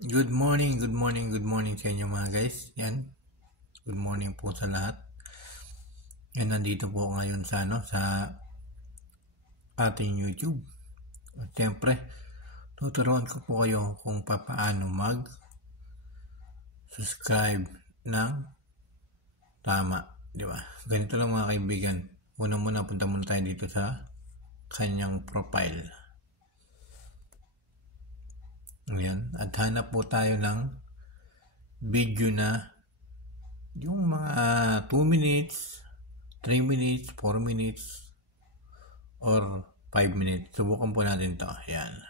Good morning, good morning sa inyo mga guys. Yan, good morning po sa lahat. Yan, nandito po ngayon sa ating YouTube. At siyempre, tuturuan ko po kayo kung paano mag-subscribe ng tama, di ba? Ganito lang mga kaibigan. Muna punta muna tayo dito sa kanyang profile. Ayan, at hanap po tayo ng video na yung mga 2 minutes, 3 minutes, 4 minutes, or 5 minutes. Subukan po natin to. Ayan.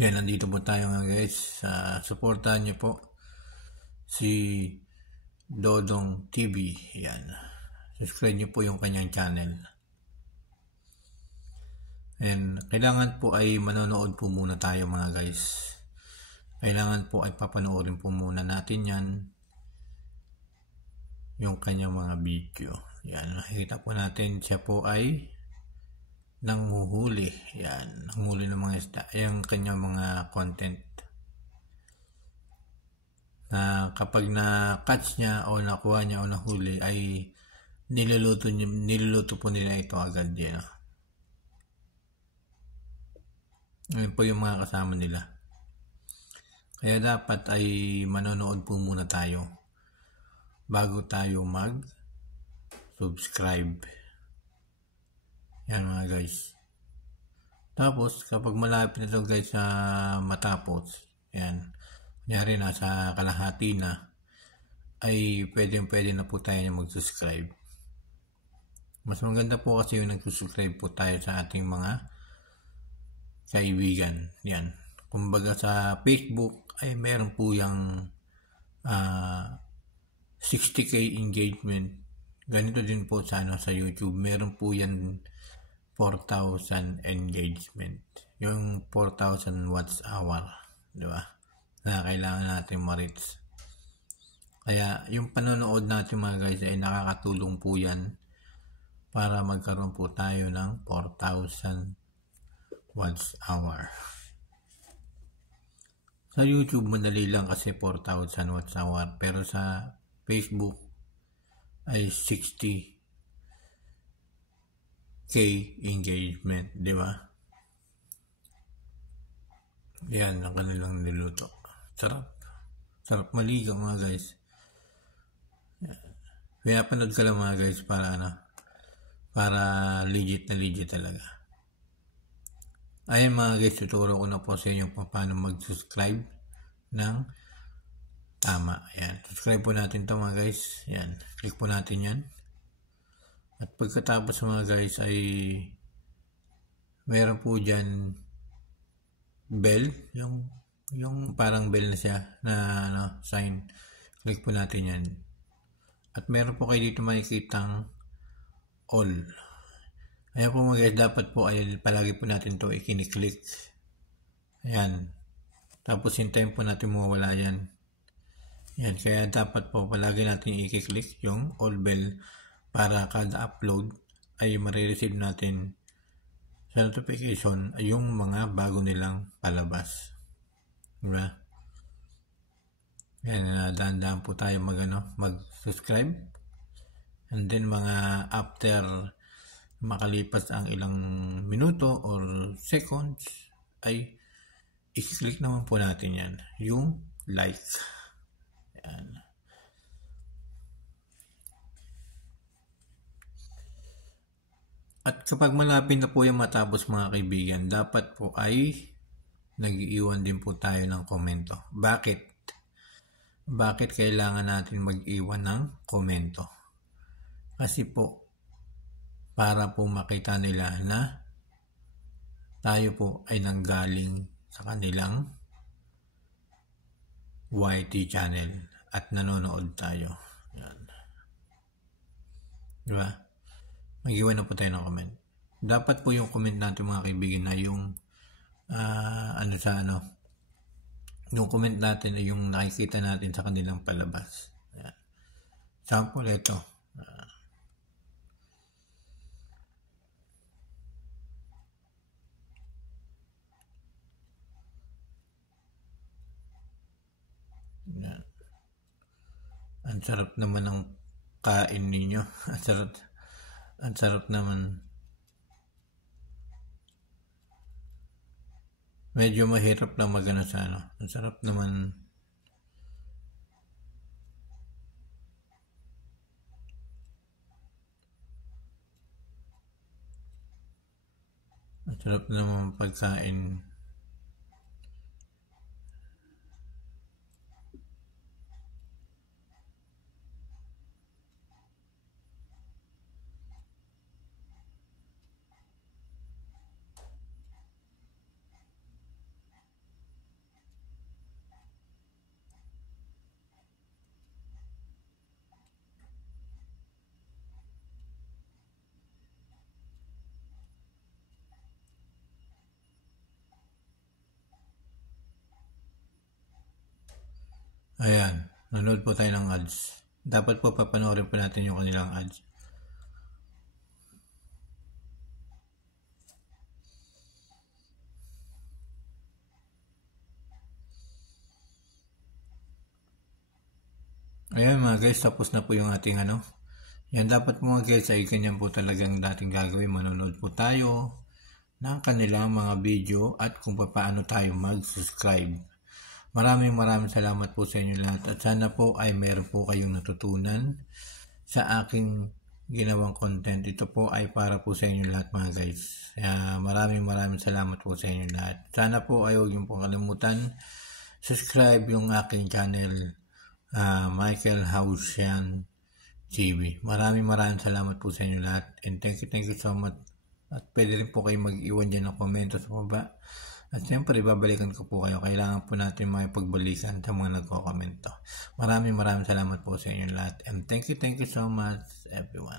Yan, nandito po tayo nga guys. Supportahan nyo po si Dodong TV. Yan. Subscribe nyo po yung kanyang channel. And kailangan po ay manonood po muna tayo mga guys. Kailangan po ay papanoorin po muna natin yan. Yung kanyang mga video. Yan. Nakikita po natin siya po ay nanghuhuli. Yan. Nanghuli ng mga isda. Yung kanyang mga content. Na kapag na-catch niya o nakuha niya o nahuli ay niluluto po nila ito agad yan. Ngayon po yung mga kasama nila. Kaya dapat ay manonood po muna tayo bago tayo mag-subscribe. Yan mga guys. Tapos kapag malapit na ito guys sa matapos, yan, kunyari nasa kalahati na, ay pwede na po tayo na mag-subscribe. Mas maganda po kasi yung nag-subscribe po tayo sa ating mga kaibigan. Yan. Kumbaga sa Facebook ay meron po yung 60k engagement. Ganito din po sa YouTube. Meron po yan 4,000 engagement. Yung 4,000 watts hour. Di ba? Na kailangan natin ma-reach. Kaya yung panonood natin mga guys ay nakakatulong po yan para magkaroon po tayo ng 4,000 watts hour. Sa YouTube madali lang kasi 4,000 watts hour, pero sa Facebook ay 60k engagement, di ba? Yan ang kanilang niluto. Sarap maligaw mga guys. Pinapanood ka lang mga guys para legit talaga. Ayan mga guys, tuturo ko na po sa inyo paano mag-subscribe ng tama. Ayan, subscribe po natin to mga guys. Ayan, click po natin yan. At pagkatapos mga guys ay meron po dyan bell, yung parang bell na siya na sign. Click po natin yan. At meron po kayo dito makikitang all. Ayan po mga guys, dapat po ay palagi po natin ito i-click. Ayan. Tapos hintayin po natin mawala yan. Ayan, kaya dapat po palagi natin i-click yung all bell para kada upload ay marireceive natin sa notification ay yung mga bago nilang palabas. Diba? Ayan, dahan-dahan po tayo mag-subscribe. And then mga after makalipas ang ilang minuto or seconds ay i-click naman po natin yan, yung like. Yan. At kapag malapit na po yung matapos mga kaibigan, dapat po ay nag-iwan din po tayo ng komento. Bakit? Bakit kailangan natin mag-iwan ng komento? Kasi po para po makita nila na tayo po ay nanggaling sa kanilang YT channel at nanonood tayo. Yan. Diba? Mag-iwan na po tayo ng comment. Dapat po yung comment natin mga kaibigan na yung yung comment natin ay yung nakikita natin sa kanilang palabas. Yan. Sample ito. Ang sarap naman ng kain ninyo. Ang sarap naman. Medyo mahirap lang magana sa ano. Ang sarap naman. Ang sarap naman pagkain. Ayan, nanood po tayo ng ads. Dapat po papanoorin po natin yung kanilang ads. Ayan mga guys, tapos na po yung ating ano. Yan dapat mga guys ay ganyan po talagang dating gagawin. Manonood po tayo ng kanilang mga video at kung paano tayo mag-subscribe. Maraming salamat po sa inyo lahat at sana po ay meron po kayong natutunan sa aking ginawang content. Ito po ay para po sa inyo lahat mga guys. Maraming salamat po sa inyo lahat. Sana po ay huwag niyo pong kalimutan subscribe yung aking channel Michael Hausian TV. Maraming salamat po sa inyo lahat and thank you so much. At pwede rin po kayo mag-iwan dyan ng komento sa baba. At siyempre, babalikan ko po kayo. Kailangan po natin pagbalikan sa mga nagko-komento. Maraming salamat po sa inyo lahat. And thank you so much everyone.